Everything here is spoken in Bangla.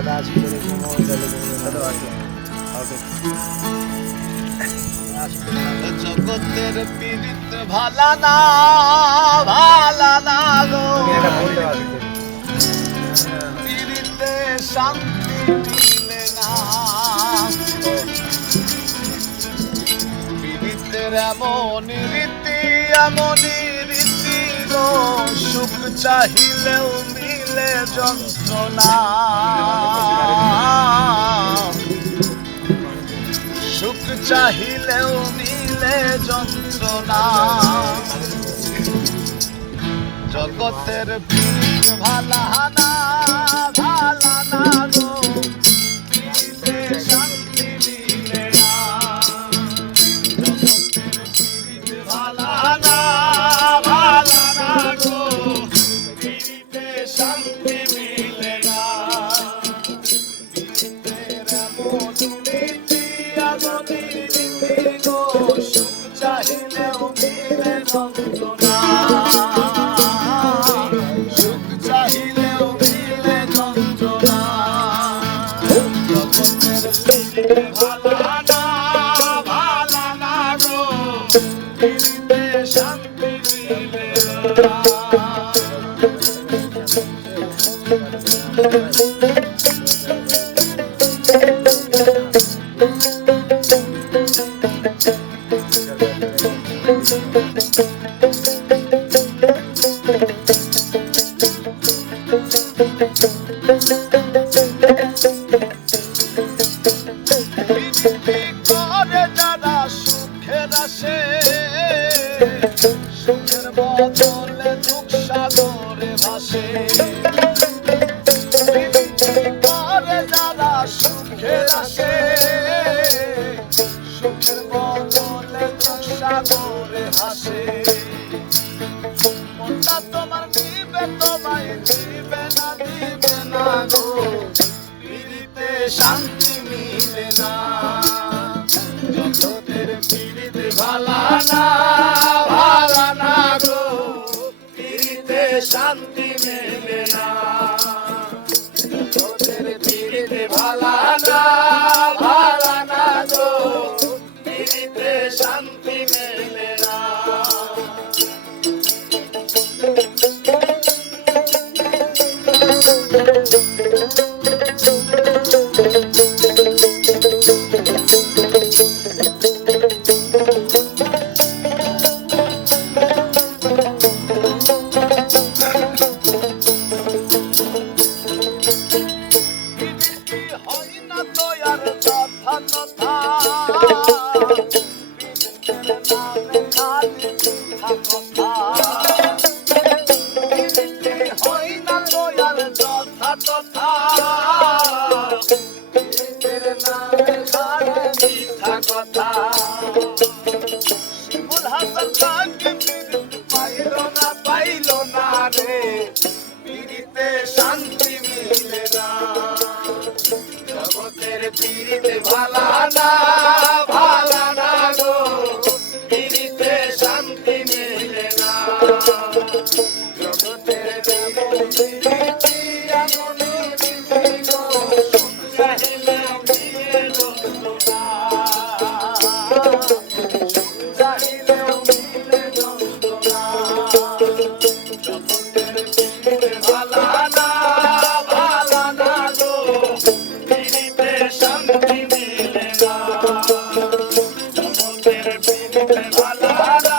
দাদা আশি করে কোনো দলে দাদা আছে জগতের পীড়িত ভালা না ভালা না গো। পীড়িতে শান্তি মিলে না। পীড়িতের এমন রীতি এমন রীতি গো। সুখ চাহিলেও মিলে যন্ত্রণা। সুখ চাহিলেও মিলে যন্ত্রণা। জগতের পীড়িত ভালা শান্তি মিলে না। চাহিলেও মিলে যন্ত্রণা সুখ চাহিলেও মিলে যন্ত্রণা ভালা না ভালা না গো শান্তি মিলে না। সাগরে ভাসে। করে যারা সুখের আসে, সুখের বদলে দুঃখ সাগরে ভাসে। মনটা শান্তি মিলে না। জগতের পীড়িতে ভালা না। মেলে না। জগতের পীড়িতে ভালা না ভালা না গো পীড়িতে শান্তি মেলে না। বৃষ্টি শান্তি মিলে না জগতের পীড়িতে ভালা না Bala.